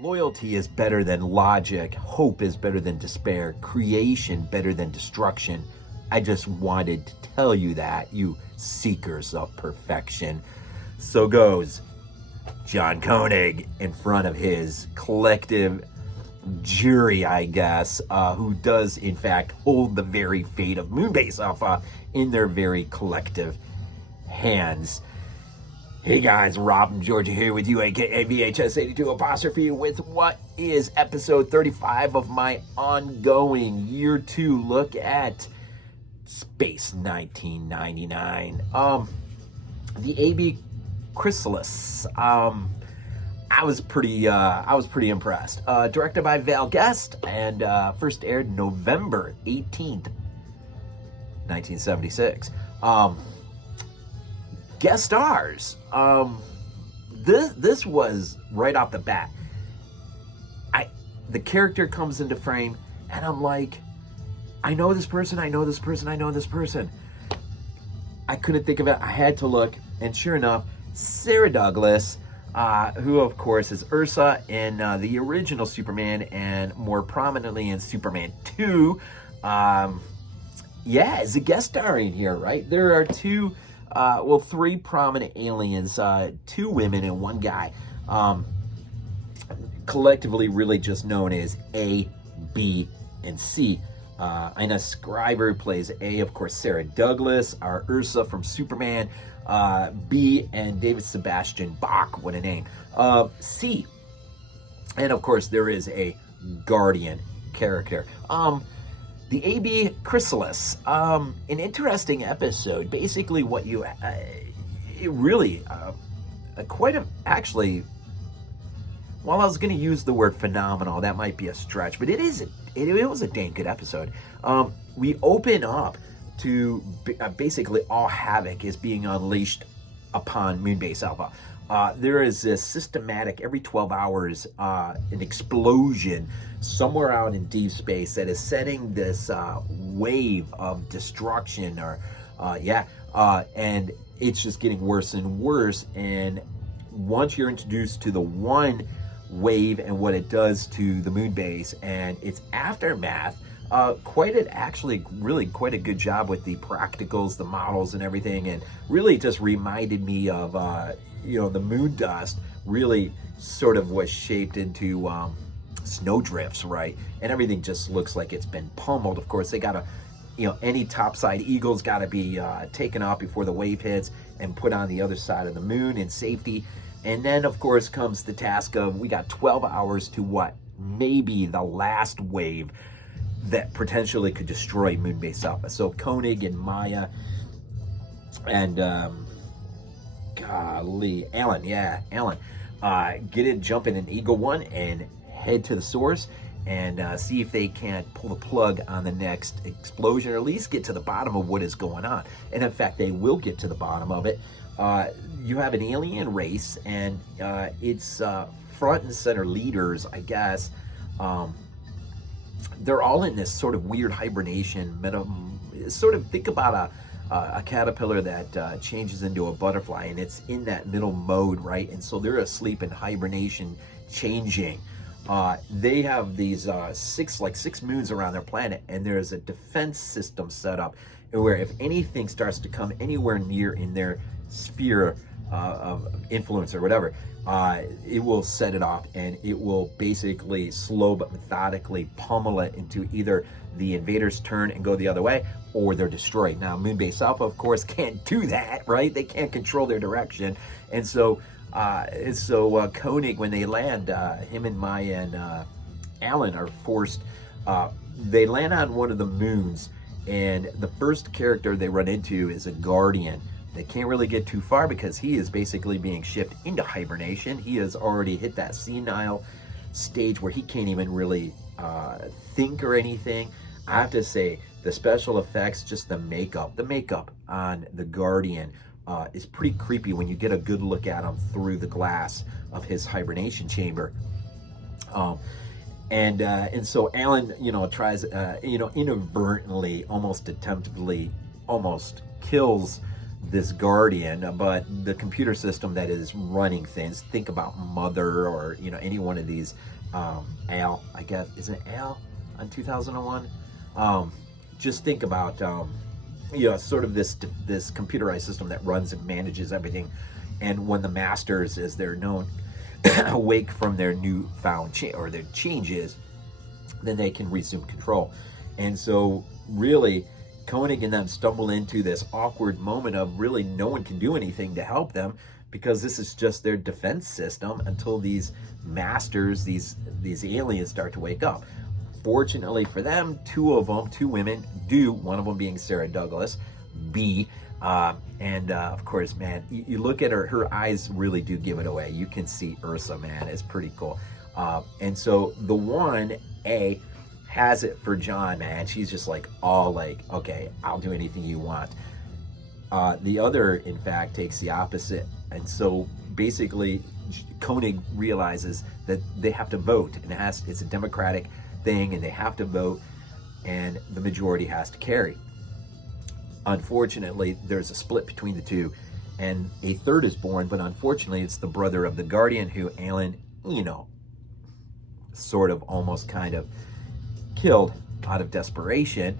Loyalty is better than logic. Hope is better than despair. Creation better than destruction. I just wanted to tell you that, you seekers of perfection. So goes John Koenig in front of his collective jury, I guess, who does in fact hold the very fate of Moonbase Alpha in their very collective hands. Hey guys, Rob from Georgia here with you, aka VHS82 apostrophe, with what is episode 35 of my ongoing year 2 look at Space 1999. The AB Chrysalis. I was pretty impressed. Directed by Val Guest and first aired November 18th, 1976. Guest stars. This was right off the bat. The character comes into frame, and I'm like, I know this person. I couldn't think of it. I had to look, and sure enough, Sarah Douglas, who of course is Ursa in the original Superman, and more prominently in Superman 2. Is a guest star in here, right? There are three prominent aliens, 2 women and 1 guy, collectively really just known as A, B, and C. Ina Skriver plays A, of course, Sarah Douglas, our Ursa from Superman, B, and David Sabastian Bach, what a name. C, and of course there is a Guardian character. The AB Chrysalis, an interesting episode. Basically, what you, actually, while I was going to use the word phenomenal, that might be a stretch, but it was a dang good episode. We open up to basically all havoc is being unleashed upon Moonbase Alpha. There is this systematic, every 12 hours, an explosion somewhere out in deep space that is setting this wave of destruction, and it's just getting worse and worse. And once you're introduced to the one wave and what it does to the moon base and its aftermath, quite a good job with the practicals, the models, and everything, and really just reminded me of the moon dust really sort of was shaped into snowdrifts, right? And everything just looks like it's been pummeled. Of course, they gotta, any topside eagle's gotta be taken off before the wave hits and put on the other side of the moon in safety. And then, of course, comes the task of, we got 12 hours to what may be the last wave that potentially could destroy Moonbase Alpha. So Koenig and Maya and Alan, get it, jump in an Eagle One and head to the source and see if they can't pull the plug on the next explosion, or at least get to the bottom of what is going on. And in fact, they will get to the bottom of it. You have an alien race, and its front and center leaders, I guess, they're all in this sort of weird hibernation, sort of think about a caterpillar that changes into a butterfly, and it's in that middle mode, right? And so they're asleep in hibernation, changing. They have these 6 moons around their planet, and there's a defense system set up where if anything starts to come anywhere near in their sphere of influence or whatever, it will set it off, and it will basically slow but methodically pummel it into either the invaders turn and go the other way, or they're destroyed. Now, Moonbase Alpha, of course, can't do that, right? They can't control their direction. And so Koenig, when they land, him and Maya and Alan are forced, they land on one of the moons, and the first character they run into is a Guardian. They can't really get too far because he is basically being shipped into hibernation. He has already hit that senile stage where he can't even really think or anything. I have to say, the special effects, just the makeup on the Guardian is pretty creepy when you get a good look at him through the glass of his hibernation chamber. And so Alan, tries, inadvertently, almost attemptedly, almost kills this guardian, but the computer system that is running things, think about Mother or, you know, any one of these, Al, I guess, is it Al on 2001? Just think about, you know, sort of this computerized system that runs and manages everything. And when the masters, as they're known, awake from their newfound or their changes, then they can resume control. And so really, Koenig and them stumble into this awkward moment of really no one can do anything to help them, because this is just their defense system until these masters, these aliens start to wake up. Fortunately for them, two women do, one of them being Sarah Douglas, B, and of course, man, you look at her eyes really do give it away. You can see Ursa, man, it's pretty cool. And so the one, A, has it for John, man. She's just like all like, okay, I'll do anything you want. The other, in fact, takes the opposite. And so basically, Koenig realizes that they have to vote, and it's a democratic thing, and they have to vote, and the majority has to carry. Unfortunately, there's a split between the two, and a third is born, but unfortunately, it's the brother of the Guardian who Alan, you know, sort of almost kind of killed out of desperation,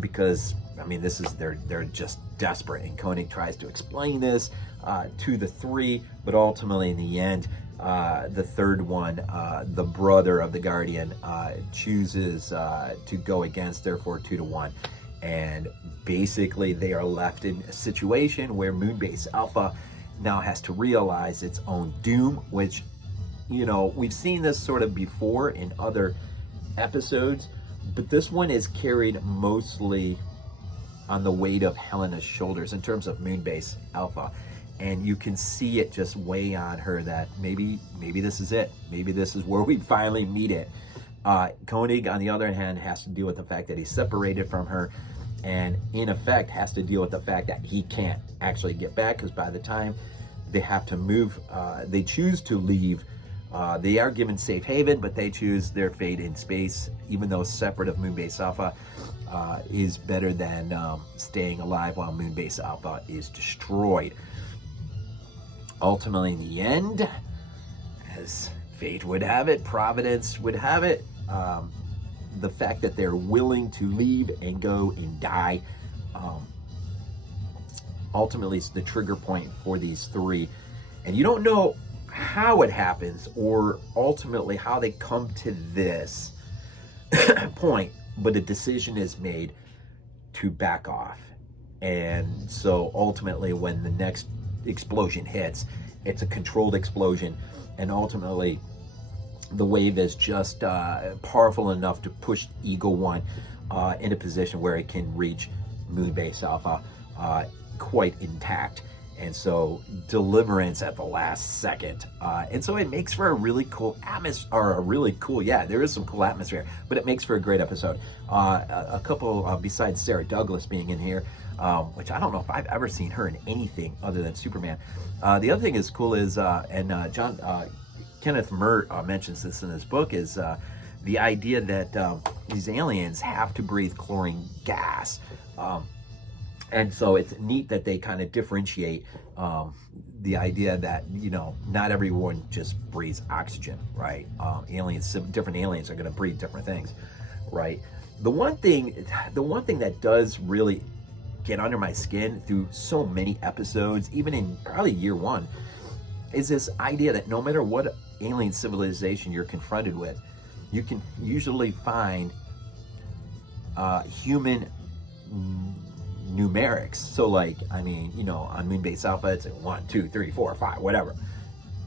because, I mean, this is, they're just desperate, and Koenig tries to explain this to the three, but ultimately in the end, the third one, the brother of the Guardian, chooses to go against, therefore 2-1. And basically they are left in a situation where Moonbase Alpha now has to realize its own doom, which, you know, we've seen this sort of before in other episodes, but this one is carried mostly on the weight of Helena's shoulders in terms of Moonbase Alpha. And you can see it just weigh on her that maybe this is it. Maybe this is where we finally meet it. Koenig, on the other hand, has to deal with the fact that he's separated from her, and in effect has to deal with the fact that he can't actually get back, because by the time they have to move, they choose to leave. They are given safe haven, but they choose their fate in space, even though separate of Moonbase Alpha is better than staying alive while Moonbase Alpha is destroyed. Ultimately, in the end, as fate would have it, Providence would have it, the fact that they're willing to leave and go and die, ultimately is the trigger point for these three. And you don't know how it happens or ultimately how they come to this point, but a decision is made to back off. And so ultimately, when the next explosion hits, it's a controlled explosion, and ultimately the wave is just powerful enough to push Eagle 1 in a position where it can reach Moonbase Alpha quite intact. And so deliverance at the last second. And so it makes for a really cool atmosphere, or a really cool, yeah, there is some cool atmosphere, but it makes for a great episode. A couple, besides Sarah Douglas being in here, which I don't know if I've ever seen her in anything other than Superman. The other thing is cool is, Kenneth mentions this in his book, is the idea that these aliens have to breathe chlorine gas. And so it's neat that they kind of differentiate the idea that, you know, not everyone just breathes oxygen, right? Different aliens are going to breathe different things, right? The one thing that does really get under my skin through so many episodes, even in probably year one, is this idea that no matter what alien civilization you're confronted with, you can usually find human numerics. So like, I mean, you know, on Moonbase Alpha, it's 1, 2, 3, 4, 5, whatever.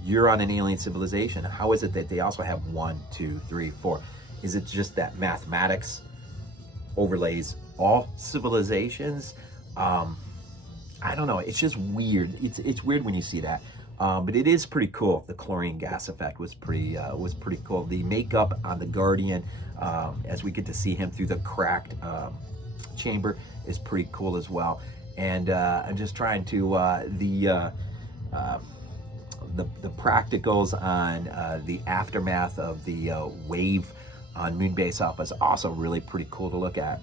You're on an alien civilization. How is it that they also have 1, 2, 3, 4? Is it just that mathematics overlays all civilizations? I don't know. It's just weird. It's weird when you see that. But it is pretty cool. The chlorine gas effect was pretty cool. The makeup on the Guardian, as we get to see him through the cracked chamber, is pretty cool as well. And I'm just trying to the practicals on the aftermath of the wave on Moonbase Alpha is also really pretty cool to look at.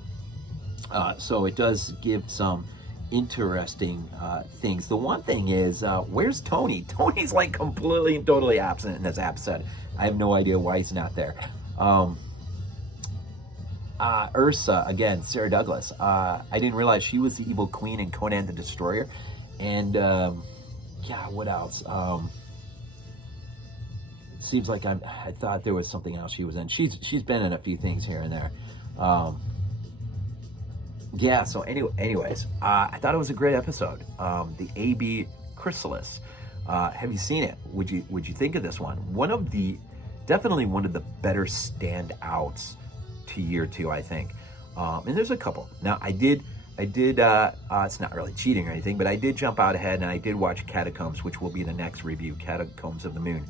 So it does give some interesting things. The one thing is, where's Tony? Tony's like completely and totally absent in this episode. I have no idea why he's not there. Ursa, again, Sarah Douglas. I didn't realize she was the evil queen in Conan the Destroyer. And, yeah, what else? Seems like I thought there was something else she was in. She's been in a few things here and there. Yeah, so anyways, I thought it was a great episode. The AB Chrysalis. Have you seen it? Would you think of this one? Definitely one of the better standouts to year 2, I think. And there's a couple. Now I did it's not really cheating or anything, but I did jump out ahead and I did watch Catacombs, which will be the next review, Catacombs of the Moon.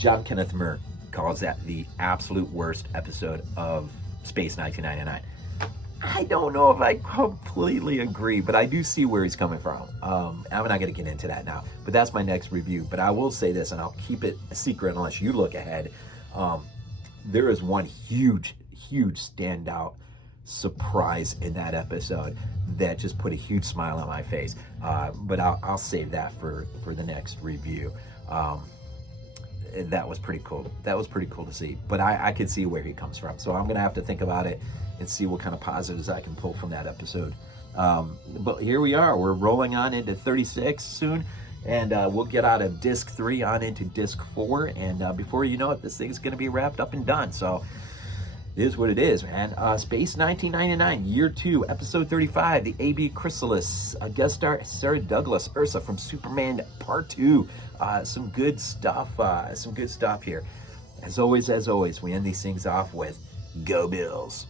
Kenneth Muir calls that the absolute worst episode of Space 1999. I don't know if I completely agree, but I do see where he's coming from. I'm not going to get into that now, but that's my next review. But I will say this, and I'll keep it a secret unless you look ahead. There is one huge standout surprise in that episode that just put a huge smile on my face. But I'll save that for the next review. That was pretty cool. That was pretty cool to see. But I could see where he comes from. So I'm going to have to think about it and see what kind of positives I can pull from that episode. But here we are. We're rolling on into 36 soon. And we'll get out of disc 3 on into disc 4. And before you know it, this thing's going to be wrapped up and done. So it is what it is, man. Space 1999, year 2, episode 35, the AB Chrysalis. Guest star Sarah Douglas, Ursa from Superman Part 2. Some good stuff. Some good stuff here. As always, we end these things off with Go Bills.